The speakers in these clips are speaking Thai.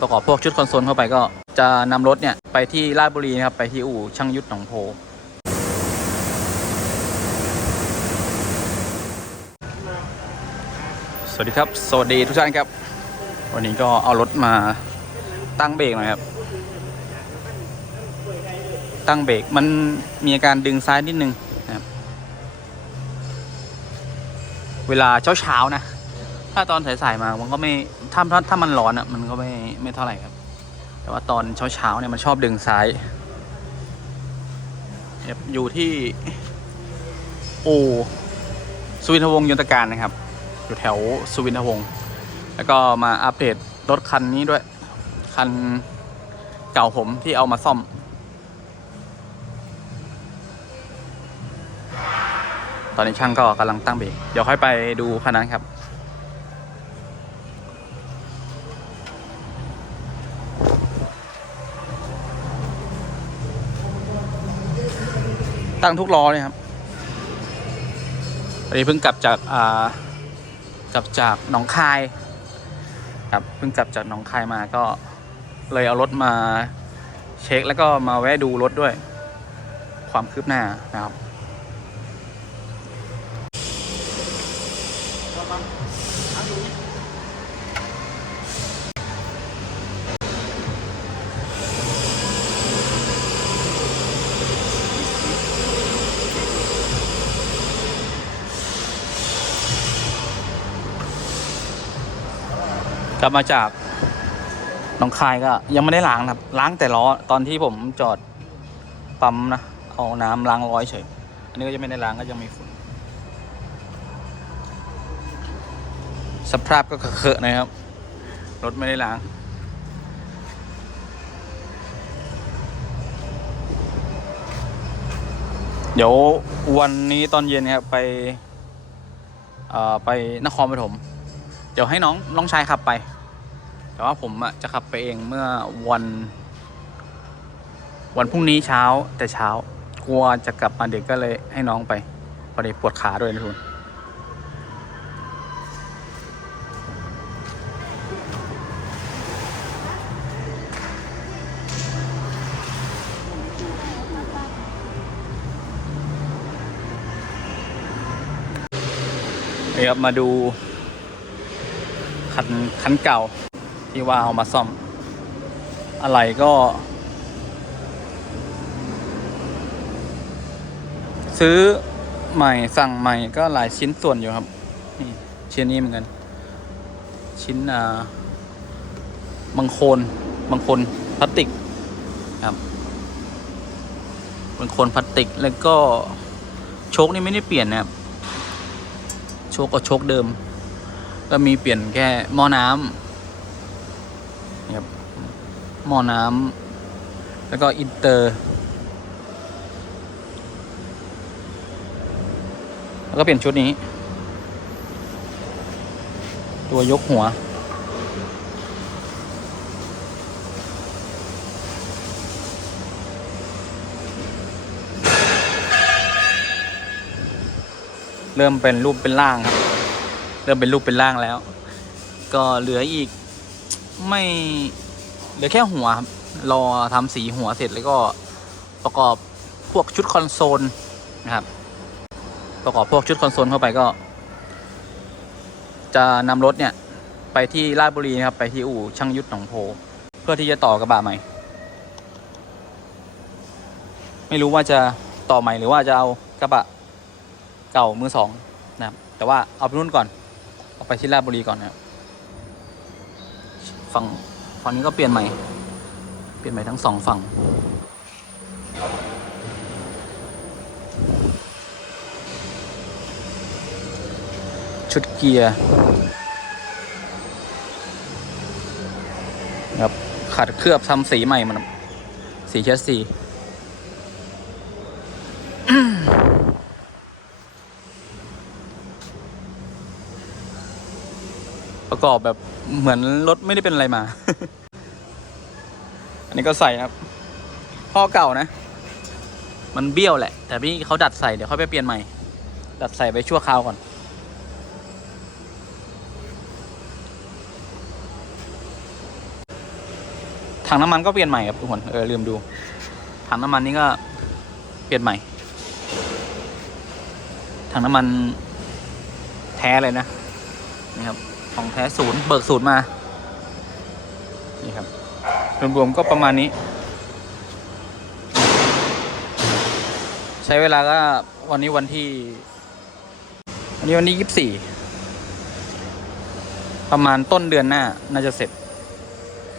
ประกอบพวกชุดคอนโซลเข้าไปก็จะนำรถเนี่ยไปที่ราชบุรีนะครับไปที่อู่ช่างยุทธหนองโพสวัสดีครับ สวัสดีทุกท่านครับ วันนี้ก็เอารถมาตั้งเบรกหน่อยครับ ตั้งเบรกมันมีอาการดึงซ้ายนิดนึงนะครับ เวลาเช้าเช้านะ ถ้าตอนสายๆมามันก็ไม่ถ้าถ้าถ้ามันร้อนอะมันก็ไม่ไม่เท่าไหร่ครับ แต่ว่าตอนเช้าเช้าๆเนี่ยมันชอบดึงซ้ายอยู่ที่โอสุวินทวงศ์ยนตการนะครับ อยู่แถวสุวินทวงศ์แล้วก็มาอัปเดตรถคันนี้ด้วย คันเก่าผมที่เอามาซ่อม ตอนนี้ช่างก็กำลังตั้งเบรกเดี๋ยวค่อยไปดูคันนั้นครับ ตั้งทุกล้อเลยครับวันนี้เพิ่งกลับจากอ่ากลับจากหนองคายครับเพิ่งกลับจากหนองคายมาก็เลยเอารถมาเช็คแล้วก็มาแวะดูรถด้วย ความคืบหน้านะครับ กลับมาจากหนองคายก็ยังไม่ได้ล้างนะครับ ล้างแต่ล้อตอนที่ผมจอดปั๊มนะเอาน้ำล้างร้อยเฉย อันนี้ก็จะไม่ได้ล้างก็ยังมีฝุ่นสภาพก็เคอะๆนะครับ รถไม่ได้ล้าง เดี๋ยววันนี้ตอนเย็นครับไปไปนครปฐมเดี๋ยวให้น้องน้องชายขับไป แต่ว่าผมอะจะขับไปเองเมื่อวัน วันพรุ่งนี้เช้าแต่เช้ากลัวจะกลับมาเด็กก็เลยให้น้องไป พอดีปวดขาด้วยนะทุนครับมาดูคันคันเก่า ที่ว่าเอามาซ่อม อะไรก็ ซื้อใหม่สั่งใหม่ก็หลายชิ้นส่วนอยู่ครับนี่ชิ้นนี้เหมือนกัน ชิ้นอ่าบางโคนบางคนพลาสติกครับบางโคนพลาสติกแล้วก็โชคนี่ไม่ได้เปลี่ยนนะครับโชคก็โชคเดิม ก็มีเปลี่ยนแค่หม้อน้ำ นี่ครับหม้อน้ำแล้วก็อินเตอร์ แล้วก็เปลี่ยนชุดนี้ ตัวยกหัวเริ่มเป็นรูปเป็นร่างครับ เริ่มเป็นรูปเป็นร่างแล้ว ก็เหลืออีก ไม่เหลือแค่หัวครับรอทำสีหัวเสร็จแล้วก็ประกอบพวกชุดคอนโซลนะครับ ประกอบพวกชุดคอนโซลเข้าไปก็ จะนำรถเนี่ยไปที่ราชบุรีนะครับไปที่อู่ช่างยุทธหนองโพ เพื่อที่จะต่อกระบะใหม่ ไม่รู้ว่าจะต่อใหม่หรือว่าจะเอากระบะเก่ามือสองนะครับแต่ว่าเอาไปนู่นก่อน เอาไปที่ราชบุรีก่อนนะครับ ฝั่งฝั่งนี้ก็เปลี่ยนใหม่ เปลี่ยนใหม่ทั้งสองฝั่ง ชุดเกียร์ครับขัดเคลือบทำสีใหม่มันสีเชสซี ประกอบแบบเหมือนรถไม่ได้เป็นอะไรมา อันนี้ก็ใส่ครับพ่อเก่านะ มันเบี้ยวแหละ แต่พี่เขาดัดใส่เดี๋ยวค่อยไปเปลี่ยนใหม่ ดัดใส่ไปชั่วคราวก่อน ถังน้ำมันก็เปลี่ยนใหม่ครับทุกคนเออลืมดู ถังน้ำมันนี่ก็เปลี่ยนใหม่ ถังน้ำมันแท้เลยนะนี่ครับ ของแท้ศูนย์เบิกศูนย์มา นี่ครับ รวมๆก็ประมาณนี้ ใช้เวลาก็วันนี้วันที่ วันนี้วันที่ยี่สิบสี่ประมาณต้นเดือนหน้า น่าจะเสร็จ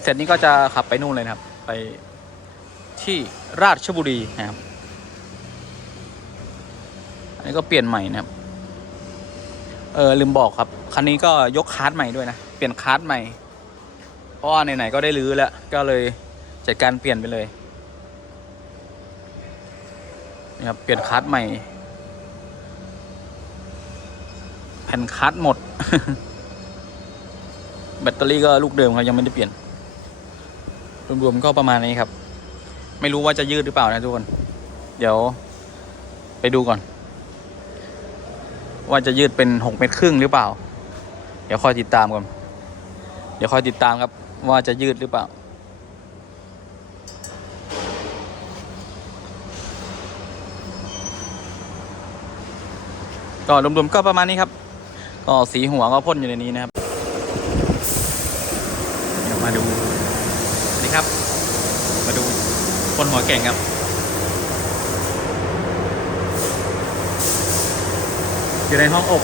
เสร็จนี้ก็จะขับไปนู่นเลยนะครับ ไปที่ราชบุรีนะครับ อันนี้ก็เปลี่ยนใหม่นะครับ เออลืมบอกครับ คันนี้ก็ยกคาร์ดใหม่ด้วยนะ เปลี่ยนคาร์ดใหม่ เพราะว่าไหนๆก็ได้รื้อแล้ว ก็เลยจัดการเปลี่ยนไปเลยนี่ครับเปลี่ยนคาร์ดใหม่ แผ่นคาร์ดหมด แบตเตอรี่ก็ลูกเดิมครับยังไม่ได้เปลี่ยน รวมๆก็ประมาณนี้ครับ ไม่รู้ว่าจะยืดหรือเปล่านะทุกคน เดี๋ยวไปดูก่อน ว่าจะยืดเป็นหกเมตรครึ่งหรือเปล่า เดี๋ยวคอยติดตามกันเดี๋ยวคอยติดตามครับว่าจะยืดหรือเปล่า ก็รวมๆก็ประมาณนี้ครับก็สีหัวก็พ่นอยู่ในนี้นะครับเดี๋ยวมาดูนี่ครับ มาดูพ่นหัวเก่งครับ อยู่ในห้องอบ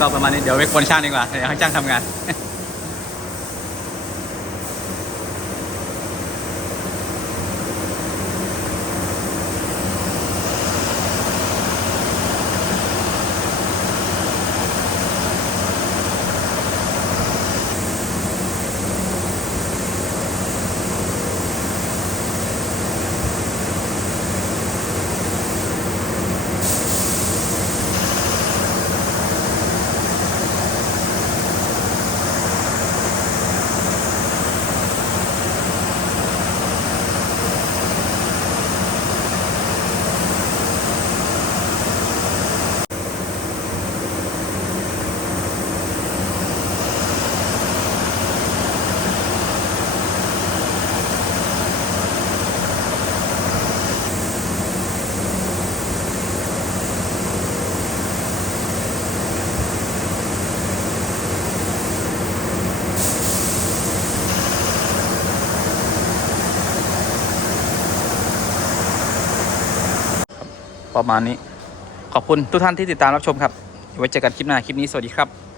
ก็ประมาณนี้เดี๋ยวไปคนช่างดีกว่าเดี๋ยวให้ช่างทำงาน ประมาณนี้ ขอบคุณทุกท่านที่ติดตามรับชมครับไว้เจอกันคลิปหน้าคลิปนี้สวัสดีครับ